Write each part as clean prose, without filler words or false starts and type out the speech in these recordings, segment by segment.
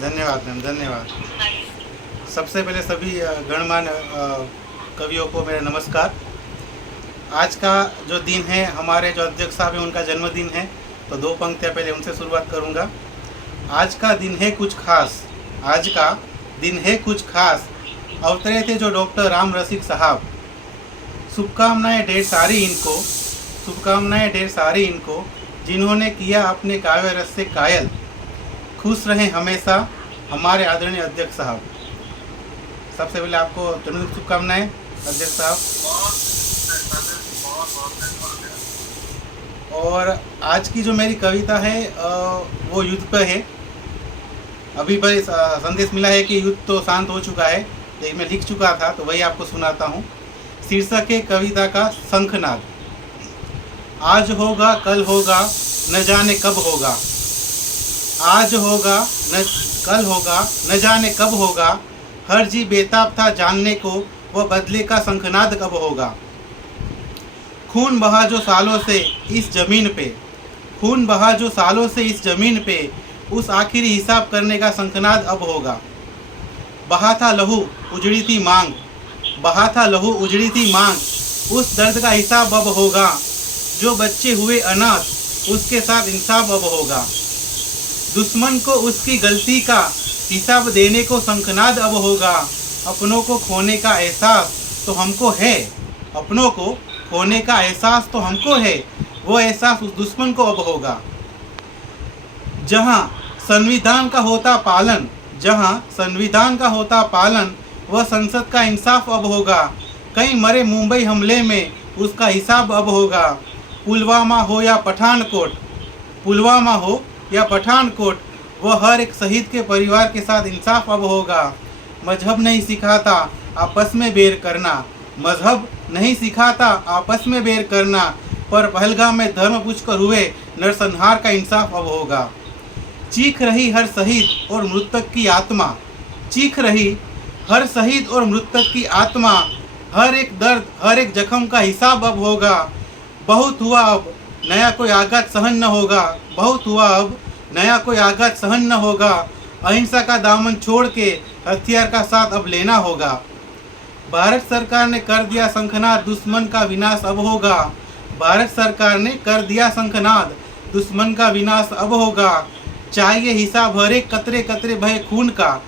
धन्यवाद मैम, धन्यवाद। सबसे पहले सभी गणमान्य कवियों को मेरा नमस्कार। आज का जो दिन है, हमारे जो अध्यक्ष साहब हैं उनका जन्मदिन है, तो दो पंक्तियाँ पहले उनसे शुरुआत करूँगा। आज का दिन है कुछ खास, आज का दिन है कुछ खास, अवतरे थे जो डॉक्टर राम रसिक साहब। शुभकामनाएं ढेर सारी इनको, शुभकामनाएं ढेर सारी इनको, जिन्होंने किया अपने काव्य रस से कायल। खुश रहें हमेशा हमारे आदरणीय अध्यक्ष साहब। सबसे पहले आपको जन्मदिन शुभकामनाएं अध्यक्ष साहब। और आज की जो मेरी कविता है वो युद्ध पर है। अभी भाई संदेश मिला है कि युद्ध तो शांत हो चुका है, लेकिन मैं लिख चुका था तो वही आपको सुनाता हूँ। शीर्षक है कविता का शंखनाद। आज होगा कल होगा न जाने कब होगा, आज होगा न कल होगा न जाने कब होगा, हर जी बेताब था जानने को वह बदले का शंखनाद कब होगा। खून बहा जो सालों से इस जमीन पे, खून बहा जो सालों से इस जमीन पे, उस आखिरी हिसाब करने का शंखनाद अब होगा। बहा था लहू उजड़ी थी मांग, बहा था लहू उजड़ी थी मांग, उस दर्द का हिसाब अब होगा। जो बच्चे हुए अनाथ उसके साथ इंसाफ अब होगा। दुश्मन को उसकी गलती का हिसाब देने को शंखनाद अब होगा। अपनों को खोने का एहसास तो हमको है, अपनों को खोने का एहसास तो हमको है, वो एहसास उस दुश्मन को अब होगा। जहाँ संविधान का होता पालन, जहाँ संविधान का होता पालन, वह संसद का इंसाफ अब होगा। कहीं मरे मुंबई हमले में उसका हिसाब अब होगा। पुलवामा हो या पठानकोट, पुलवामा हो या पठानकोट, वह हर एक शहीद के परिवार के साथ इंसाफ अब होगा। मजहब नहीं सिखाता आपस में बैर करना, मजहब नहीं सिखाता आपस में बैर करना, पर पहलगाम में धर्म पूछकर हुए नरसंहार का इंसाफ अब होगा। चीख रही हर शहीद और मृतक की आत्मा, चीख रही हर शहीद और मृतक की आत्मा, हर एक दर्द हर एक जख्म का हिसाब अब होगा। बहुत हुआ अब नया कोई आघात सहन न होगा, बहुत हुआ अब नया कोई आघात सहन न होगा। अहिंसा का दामन छोड़ के हथियार का साथ अब लेना होगा। भारत सरकार ने कर दिया शंखनाद, दुश्मन का विनाश अब होगा। भारत सरकार ने कर दिया शंखनाद, दुश्मन का विनाश अब होगा। चाहिए हिसाब हर एक कतरे कतरे बहे खून का,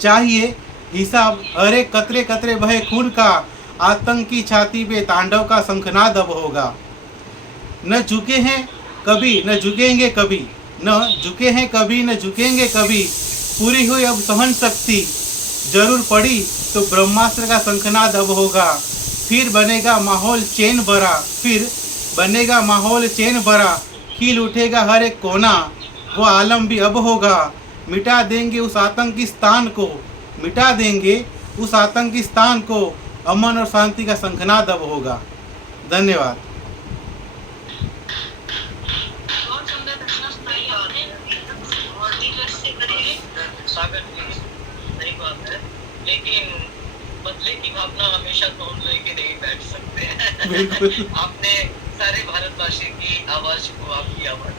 चाहिए हिसाब हर एक कतरे कतरे बहे खून का, आतंक की छाती पे तांडव का शंखनाद अब होगा। न झुके हैं कभी न झुकेंगे कभी, न झुके हैं कभी न झुकेंगे कभी, पूरी हुई अब सहन शक्ति, जरूर पड़ी तो ब्रह्मास्त्र का शंखनाद अब होगा। फिर बनेगा माहौल चैन भरा, फिर बनेगा माहौल चैन भरा, खिल उठेगा हर एक कोना, वो आलम भी अब होगा। मिटा देंगे उस आतंकिस्तान को, मिटा देंगे उस आतंकिस्तान को, अमन और शांति का शंखनाद अब होगा। धन्यवाद। सही बात है, लेकिन बदले की भावना हमेशा तो हम लेके नहीं बैठ सकते हैं। आपने सारे भारतवासी की आवाज को आपकी आवाज